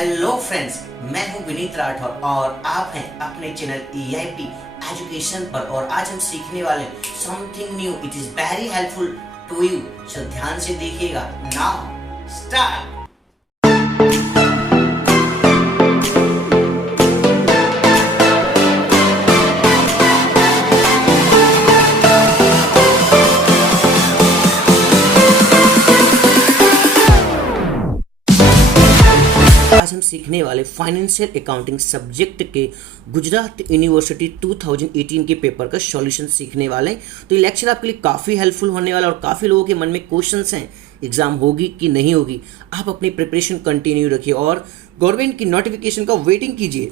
Hello friends, मैं हूं विनीत राठौर और आप हैं अपने चैनल EIP एजुकेशन पर। और आज हम सीखने वाले something new. It is very helpful to you, so ध्यान से देखिएगा। Now start. आज हम सीखने वाले फाइनेंशियल अकाउंटिंग सब्जेक्ट के गुजरात यूनिवर्सिटी 2018 के पेपर का सॉल्यूशन सीखने वाले हैं। तो ये लेक्चर आपके लिए काफ़ी हेल्पफुल होने वाला और काफ़ी लोगों के मन में क्वेश्चंस हैं, एग्जाम होगी कि नहीं होगी। आप अपनी प्रिपरेशन कंटिन्यू रखिए और गवर्नमेंट की नोटिफिकेशन का वेटिंग कीजिए।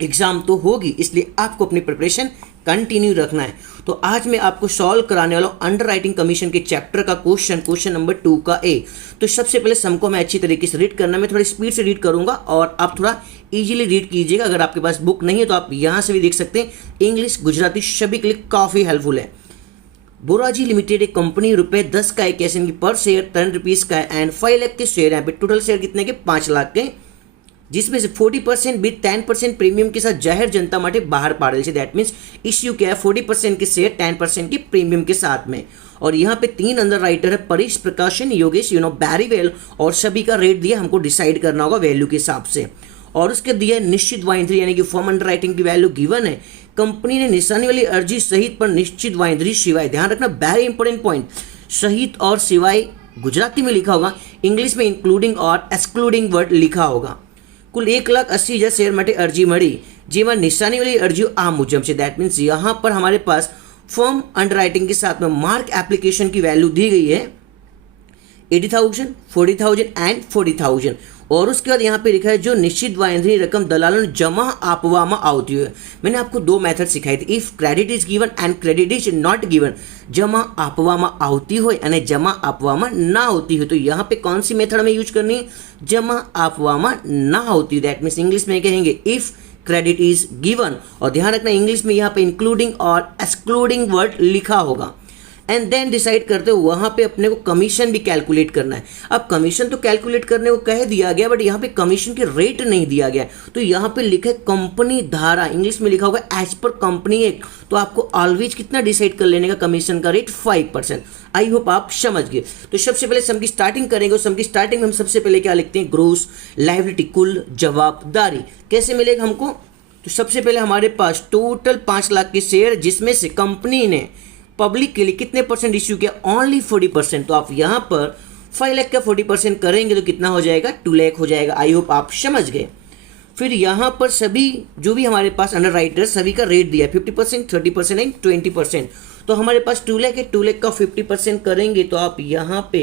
एग्ज़ाम तो होगी, इसलिए आपको अपनी प्रिपरेशन कंटिन्यू रखना है। तो आज मैं आपको सॉल्व कराने वाला हूँ अंडर राइटिंग कमीशन के चैप्टर का क्वेश्चन नंबर 2 का ए। तो सबसे पहले सम को मैं अच्छी तरीके से रीड करना, मैं थोड़ी स्पीड से रीड करूंगा और आप थोड़ा इजीली रीड कीजिएगा। अगर आपके पास बुक नहीं है तो आप यहाँ से भी देख सकते हैं। इंग्लिश गुजराती सभी के लिए काफ़ी हेल्पफुल है। बोराजी लिमिटेड एक कंपनी ₹10 का एक ऐसे पर शेयर ₹10 का है एंड 5 लाख के शेयर। यहाँ पे टोटल शेयर कितने के 5 लाख के, जिसमें से 40% विथ 10% प्रीमियम के साथ जाहिर जनता માટે બહાર પાડેલ છે। दैट मीन्स इश्यू क्या है, 40% के शेयर 10% की प्रीमियम के साथ में। और यहाँ पे 3 अंडर राइटर है, परेश, प्रकाशन, योगेश, बैरीवेल, और सभी का रेट दिया, हमको डिसाइड करना होगा वैल्यू के हिसाब से। और उसके दिया है निश्चित वाइंद्री यानी कि फॉर्म अंडर राइटिंग की वैल्यू गिवन है। कंपनी ने निशानी वाली अर्जी सहित पर निश्चित वाइंद्री सिवाय, ध्यान रखना वेरी इंपॉर्टेंट पॉइंट, सहित और सिवाय गुजराती में लिखा होगा, इंग्लिश में इंक्लूडिंग और एक्सक्लूडिंग वर्ड लिखा होगा। कुल 1,80,000 शेयर માટે અરજી મળી, જેમાં નિશાનીવાળી અરજીઓ આ મુજબ છે। दैट मीन्स यहाँ पर हमारे पास फॉर्म अंडर राइटिंग के साथ में मार्क एप्लीकेशन की वैल्यू दी गई है 80,000, 40,000 एंड 40,000। और उसके बाद यहाँ पे लिखा है जो निश्चित वायंद्री रकम दलालों ने जमा आपवामा आवती है। मैंने आपको 2 मेथड सिखाई थी, if credit is given and credit is not given. जमा आपवामा आवती हो यानी जमा आपवामा ना होती हो, तो यहाँ पे कौन सी मेथड में यूज करनी है, जमा आपवामा ना होती। दैट मीन्स इंग्लिश में कहेंगे इफ क्रेडिट इज गिवन। और ध्यान रखना इंग्लिश में यहाँ पे इंक्लूडिंग और एक्सक्लूडिंग वर्ड लिखा होगा। एंड देन डिसाइड करते हो वहाँ पे अपने को कमीशन भी कैलकुलेट करना है। अब कमीशन तो कैलकुलेट करने को कह दिया गया, बट यहाँ पे कमीशन के रेट नहीं दिया गया। तो यहाँ पे लिखा है कंपनी धारा, इंग्लिश में लिखा होगा एज पर कंपनी एक्ट। तो आपको ऑलवेज कितना डिसाइड कर लेने का कमीशन का रेट 5%। आई होप आप समझ गए। तो सबसे पहले सम की स्टार्टिंग करेंगे। सम की स्टार्टिंग में हम सबसे पहले क्या लिखते हैं, ग्रोस लायबिलिटी, कुल जवाबदारी। कैसे मिलेगा हमको, तो सबसे पहले हमारे पास टोटल 5 लाख के शेयर, जिसमें से कंपनी ने पब्लिक के लिए कितने परसेंट इश्यू किया, ओनली 40%। तो आप यहाँ पर 5 लाख का 40% करेंगे तो कितना हो जाएगा, 2 लाख हो जाएगा। आई होप आप समझ गए। फिर यहाँ पर सभी जो भी हमारे पास अंडर राइटर सभी का रेट दिया 50%, 30% एंड 20%। तो हमारे पास 2 लाख है, 2 लाख का 50% करेंगे तो आप यहाँ पे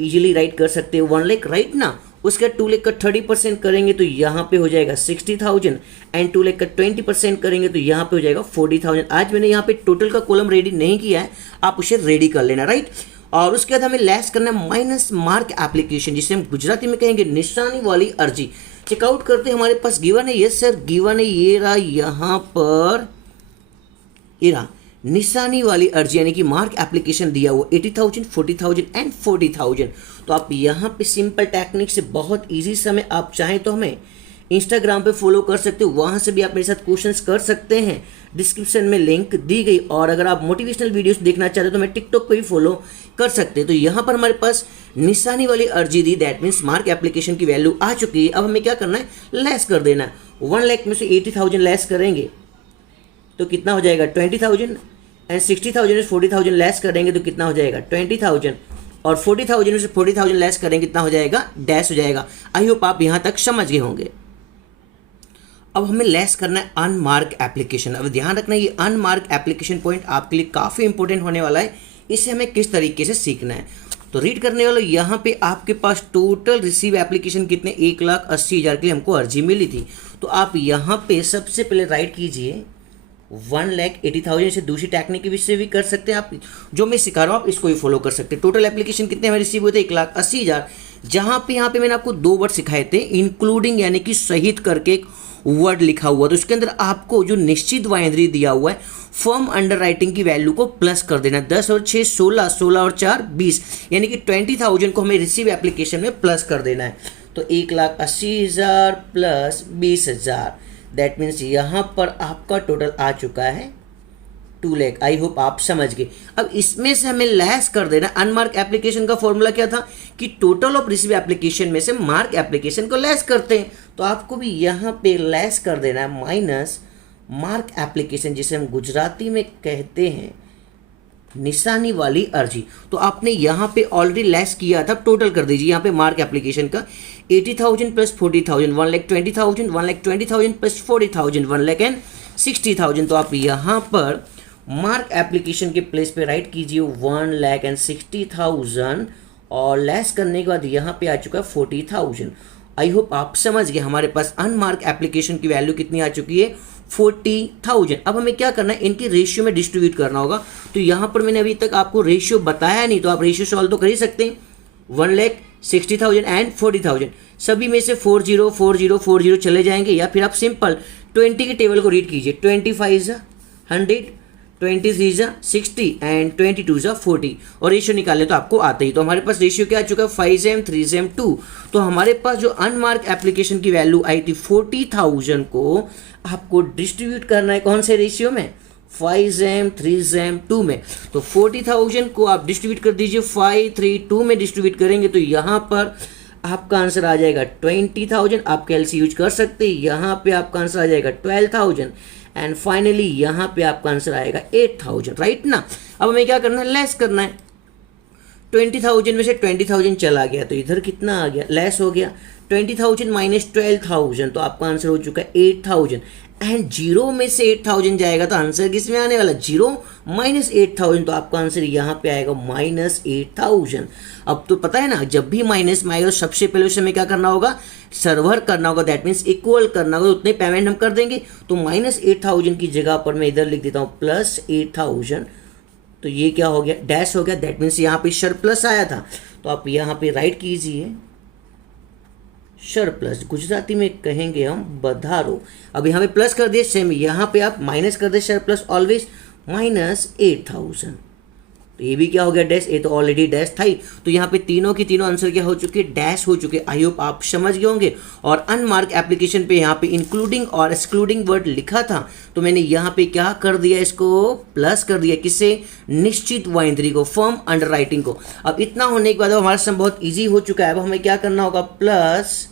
इजीली राइट कर सकते हो 1 लाख, राइट ना। उसका 2 लाख का 30% करेंगे तो यहाँ पे हो जाएगा 60,000 एंड 2 लाख का 20% करेंगे तो यहाँ पे हो जाएगा 40,000। आज मैंने यहाँ पे टोटल का कॉलम रेडी नहीं किया है, आप उसे रेडी कर लेना, राइट। और उसके बाद हमें लेस करना है माइनस मार्क एप्लीकेशन, जिसे हम गुजराती में कहेंगे निशानी वाली अर्जी। चेकआउट करते हैं, हमारे पास गिवन है, यस सर गिवन है, ये रहा यहाँ पर, ये रहा निशानी वाली अर्जी यानी कि मार्क एप्लीकेशन दिया हुआ 80,000, 40,000 एंड 40,000। तो आप यहाँ पे सिंपल टेक्निक से बहुत इजी समय, आप चाहें तो हमें इंस्टाग्राम पे फॉलो कर सकते हो, वहाँ से भी आप मेरे साथ क्वेश्चंस कर सकते हैं। डिस्क्रिप्शन में लिंक दी गई। और अगर आप मोटिवेशनल वीडियोस देखना चाहते हो तो मैं टिकटॉक पे भी फॉलो कर सकते हैं। तो यहाँ पर हमारे पास निशानी वाली अर्जी दी, दैट मीन्स मार्क एप्लीकेशन की वैल्यू आ चुकी है। अब हमें क्या करना है, लेस कर देना है। 1 लाख में से 80,000 लेस करेंगे तो कितना हो जाएगा 20,000 एंड 60,000 में 40,000 लेस करेंगे तो कितना हो जाएगा 20,000 और 40,000 में से 40,000 लेस करेंगे कितना हो जाएगा, डैश हो जाएगा। आई होप आप यहाँ तक समझ गए होंगे। अब हमें लेस करना है अनमार्क एप्लीकेशन। अब ध्यान रखना ये अनमार्क एप्लीकेशन पॉइंट आपके लिए काफ़ी इंपॉर्टेंट होने वाला है। इसे हमें किस तरीके से सीखना है, तो रीड करने वालों यहाँ पे आपके पास टोटल रिसीव एप्लीकेशन कितने 1,80,000 के लिए हमको अर्जी मिली थी। तो आप यहाँ पे सबसे पहले राइट कीजिए 1,80,000 से दूसरी टेक्निक के विषय भी कर सकते हैं। आप जो मैं सिखा रहा हूँ आप इसको भी फॉलो कर सकते हैं। टोटल एप्लीकेशन कितने हमें रिसीव हुए थे 1,80,000। जहाँ पे मैंने आपको 2 वर्ड सिखाए थे, इंक्लूडिंग यानी कि सहित करके एक वर्ड लिखा हुआ, तो उसके अंदर आपको जो निश्चित वायंद्री दिया हुआ है फर्म अंडर राइटिंग की वैल्यू को प्लस कर देना। 10 और 6 16, 16 और 4 20, यानी कि 20,000 को हमें रिसीव एप्लीकेशन में प्लस कर देना है। तो 1,80,000 प्लस 20,000, दैट मीन्स यहाँ पर आपका टोटल आ चुका है 2 लाख। आई होप आप समझ गए। अब इसमें से हमें लेस कर देना। अनमार्क एप्लीकेशन का फॉर्मूला क्या था कि टोटल ऑफ रिसीव एप्लीकेशन में से मार्क एप्लीकेशन को लेस करते हैं, तो आपको भी यहाँ पे लेस कर देना है माइनस मार्क एप्लीकेशन, जिसे हम गुजराती में कहते हैं निशानी वाली अर्जी। तो आपने यहाँ पे ऑलरेडी लेस किया था, टोटल कर दीजिए यहाँ पे मार्क एप्लीकेशन का 80,000 प्लस 40,000 1,20,000 1,20,000 प्लस 40,000 1,60,000। तो आप यहाँ पर मार्क एप्लीकेशन के प्लेस पे राइट कीजिए 1,60,000 और लेस करने के बाद यहाँ पे आ चुका है 40,000। आई होप आप समझ गए। हमारे पास अनमार्क एप्लीकेशन की वैल्यू कितनी आ चुकी है 40,000। अब हमें क्या करना है, इनकी रेशियो में डिस्ट्रीब्यूट करना होगा। तो यहाँ पर मैंने अभी तक आपको रेशियो बताया नहीं, तो आप रेशियो सॉल्व तो कर ही सकते हैं। 1,60,000 एंड 40,000, सभी में से 40 40 40 चले जाएंगे, या फिर आप सिंपल 20 के टेबल को रीड कीजिए। 25 100, 23 60 एंड 22 40, और रेशियो निकाले तो आपको आता ही। तो हमारे पास रेशियो क्या आ चुका है 5m 3m 2। तो हमारे पास जो अनमार्क एप्लीकेशन की वैल्यू आई थी 40,000 को आपको डिस्ट्रीब्यूट करना है कौन से रेशियो में, 5m 3m 2 में। तो 40,000 को आप डिस्ट्रीब्यूट कर दीजिए 5 3 2 में डिस्ट्रीब्यूट करेंगे, तो यहाँ पर आपका आंसर आ जाएगा 20,000। आप कैलसी यूज कर सकते हैं। यहाँ पे आपका आंसर आ जाएगा 12,000 एंड फाइनली यहाँ पे आपका आंसर आएगा 8,000, राइट ना। अब हमें क्या करना है, लेस करना है। 20,000 में से 20,000 चला गया, तो इधर कितना आ गया, लेस हो गया। 20,000 माइनस 12,000, तो आपका आंसर हो चुका है 8,000। एंड जीरो में से 8,000 जाएगा तो आंसर किस में आने वाला, 0 माइनस 8,000, तो आपका आंसर यहाँ पे आएगा माइनस 8,000। अब तो पता है ना, जब भी माइनस में आएगा तो सबसे पहले उसे हमें क्या करना होगा, सर्वर करना होगा, दैट मीन्स इक्वल करना होगा। उतने पेमेंट हम कर देंगे। तो माइनस 8,000 की जगह पर मैं इधर लिख देता हूँ प्लस 8,000। तो ये क्या हो गया, डैश हो गया, दैट मीन्स यहाँ पे सरप्लस आया था। तो आप यहाँ पे राइट कीजिए सरप्लस, गुजराती में कहेंगे हम बधारो। अब यहाँ पे प्लस कर दिए, सेम यहाँ पे आप माइनस कर दे सरप्लस ऑलवेज, माइनस 8,000। तो ये भी क्या हो गया, डैश, ये तो ऑलरेडी डैश था ही। तो यहाँ पे तीनों की तीनों आंसर क्या हो चुके, डैश हो चुके। आई होप आप समझ गए होंगे। और अनमार्क एप्लीकेशन पे यहाँ पे इंक्लूडिंग और एक्सक्लूडिंग वर्ड लिखा था, तो मैंने यहाँ पे क्या कर दिया, इसको प्लस कर दिया, किससे, निश्चित वाइंद्री को, फर्म अंडर राइटिंग को। अब इतना होने के बाद अब हमारा सम बहुत ईजी हो चुका है। अब हमें क्या करना होगा, प्लस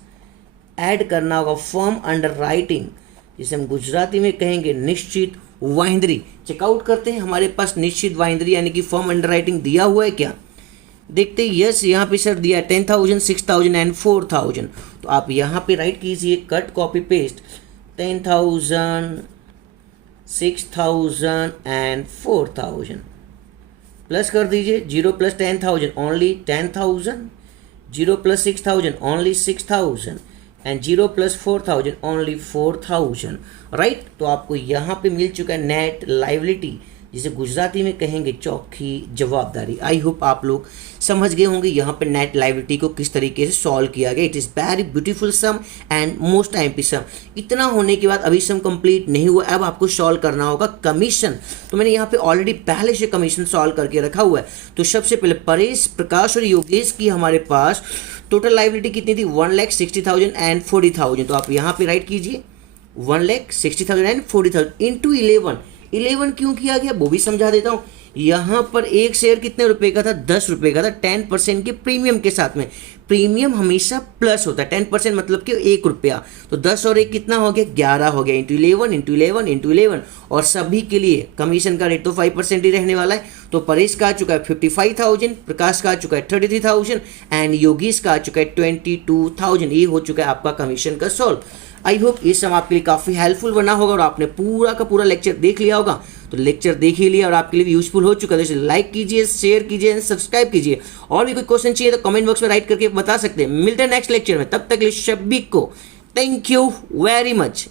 ऐड करना होगा फर्म अंडर राइटिंग, जिसे हम गुजराती में कहेंगे निश्चित वाहिंद्री। चेकआउट करते हैं हमारे पास निश्चित वाहिंद्री यानी कि फर्म अंडर राइटिंग दिया हुआ है क्या, देखते हैं। यस, यहाँ पे सर दिया है 10,000 6,000 एंड 4,000। तो आप यहाँ पे राइट कीजिए, cut copy paste 10,000 6,000 and 4,000 plus कर दीजिए। 0 plus 10,000 only 10,000, 0 plus 6,000 only 6,000 and 0 plus 4,000 only 4,000, right. तो आपको यहाँ पे मिल चुका है नेट लाइबिलिटी, जिसे गुजराती में कहेंगे चौखी जवाबदारी। आई होप आप लोग समझ गए होंगे यहाँ पे नेट लाइबिलिटी को किस तरीके से सॉल्व किया गया। It is very beautiful sum and most time sum. इतना होने के बाद अभी सम कंप्लीट नहीं हुआ, अब आपको सॉल्व करना होगा कमीशन। तो मैंने यहाँ पे ऑलरेडी पहले से कमीशन सॉल्व करके रखा हुआ है। तो सबसे पहले परेश, प्रकाश और योगेश की हमारे पास टोटल लाइबिलिटी कितनी थी, 1,60,000 एंड 40,000। तो आप यहाँ पे राइट कीजिए 1,60,000 एंड 40,000 इंटू 11 क्यों किया गया वो भी समझा देता हूँ। यहाँ पर एक शेयर कितने रुपए का था, 10 रुपए का था, 10% के प्रीमियम के साथ में। प्रीमियम हमेशा प्लस होता है, 10% मतलब कि 1 रुपया। तो 10 और 1 कितना हो गया, 11 हो गया, इंटू 11 और सभी के लिए कमीशन का रेट तो 5% ही रहने वाला है। तो परेश का आ चुका है 55,000, प्रकाश का आ चुका है 33,000 एंड योगेश का आ चुका है 22,000। ये हो चुका है आपका कमीशन का सॉल्व। आई होप ये सब आपके लिए काफ़ी हेल्पफुल बना होगा और आपने पूरा का पूरा लेक्चर देख लिया होगा। तो लेक्चर देख ही लिया और आपके लिए भी यूजफुल हो चुका है, तो इसे लाइक कीजिए, शेयर कीजिए, सब्सक्राइब कीजिए। और भी कोई क्वेश्चन चाहिए तो कमेंट बॉक्स में राइट करके बता सकते हैं। मिलते हैं नेक्स्ट लेक्चर में, तब तक के लिए सभी को थैंक यू वेरी मच।